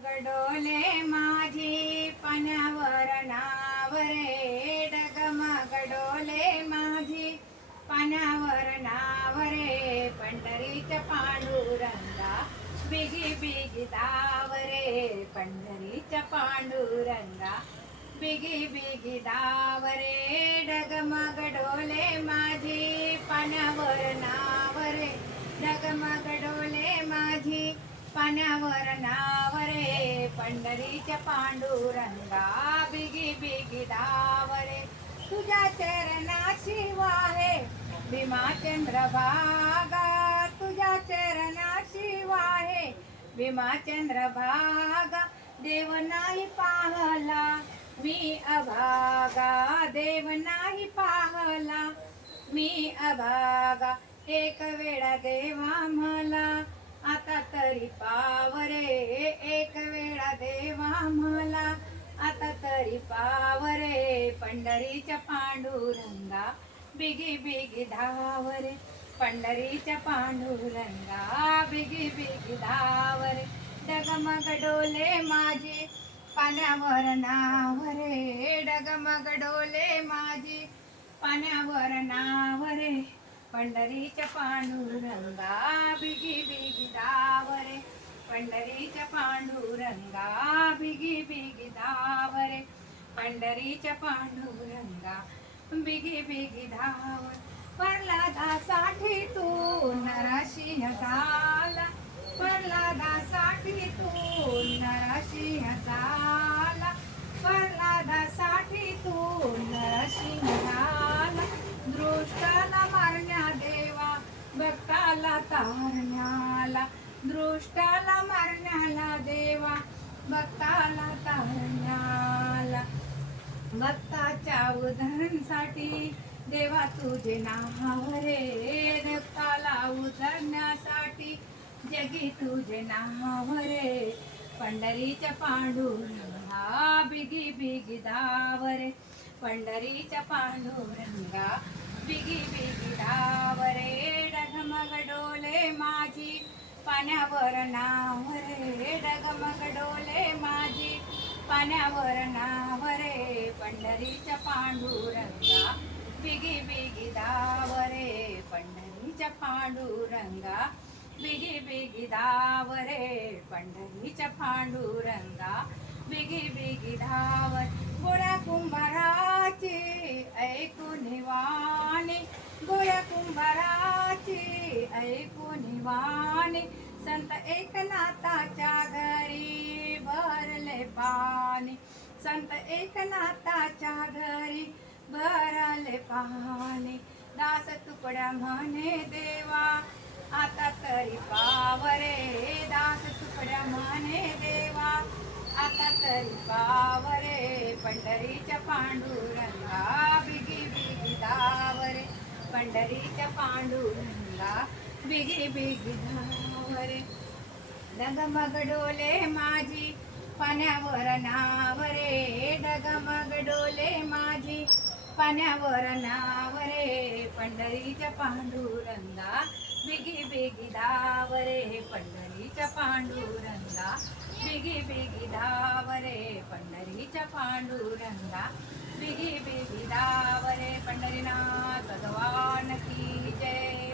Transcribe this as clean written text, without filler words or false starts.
डगमगडोले माझी पाण्यावर नावरे, डगमगडोले माझी पाण्यावर नावरे, पंढरीच्या पांडुरंगा बिगी बिगी दावरे, पंढरीच्या पांडुरंगा बिगी बिगी दावरे, डगमगडोले माझी पाण्यावर नावरे, डगमगडोले माझी पाण्यावर नावरे, पंढरीच्या पांडुरंगा बिगी बिगी दावरे, तुझ्या चरणाशी वाहे भीमाचंद्र भागा, तुझ्या चरणाशी वाहे भीमाचंद्र भागा, देव नाही पाहला मी अभागा, देव नाही पाहला मी अभागा, एक वेळा देवा मला आता तरी पावरे, एक वेळा देवा मला आता तरी पावरे, पंढरीच्या पांडुरंगा बिगी बिगी धावरे, पंढरीच्या पांडुरंगा बिगी बिगी धावरे, डगमग डोले माझी पाण्यावर नावरे, डगमग डोले माझी पाण्यावर नावरे, पंढरीच्या पांडुरंगा बिगी बिगी दावरे, पंढरीच्या पांडुरंगा बिगी बिगी दावरे, पंढरीच्या पांडुरंगा बिगी बिगी धावर, प्रल्हादासाठी तू नरसिंह झाला, प्रल्हादासाठी तू नरसिंह झाला, प्रल्हादासाठी तू नरसिंह झाला, दृष्टाला मारण्या देवा भक्ताला तारण्याला, दृष्टाला मारण्याला देवा भक्ताला तारण्याला, भक्ताच्या उद्धरणसाठी देवा तुझे नाव रे, भक्ताला उद्धरण्यासाठी जगी तुझे नाव रे, पंढरीच्या पांडुरंगा बिगी बिगी दावरे, पंढरीच्या पांडुरंगा बिगी बिगी धावरे, डगमग डोले माझी पाण्यावर नावरे, डगमग डोले माझी पाण्यावर नावरे, पंढरीच्या पांडुरंगा बिगी बिगी धावरे, पंढरीच्या पांडुरंगा बिगी बिगी धावरे, पंढरीच्या पांडुरंगा बिगी बिगी धावर, गोळ्या कुंभाराची ऐकून वाणी, गोळ्या कुंभाराची ऐकून वाणी, संत एकनाथाच्या घरी भरले पाणी, संत एकनाथाच्या घरी भरले पाणी, दास तुकड्या म्हणे देवा आता तरी पावरे, दास तुकड्या म्हणे देवा आता तरी पावरे, पंढरीच्या पांडुरंगा बिगी बिगी धावरे, पंढरीच्या पांडुरंगा बिगी बिगी धावरे, डगमग डोले माझी पाण्यावर नावरे, डगमग डोले माझी पाण्यावर नावरे, पंढरीच्या पांडुरंगा बिगी बिगी धावरे, पंढरीच्या पांडुरंगा बिगी बिगी धावरे, पंढरीच्या पांडुरंगा बिगी बिगी धावरे, पंढरीनाथ भगवान की जय.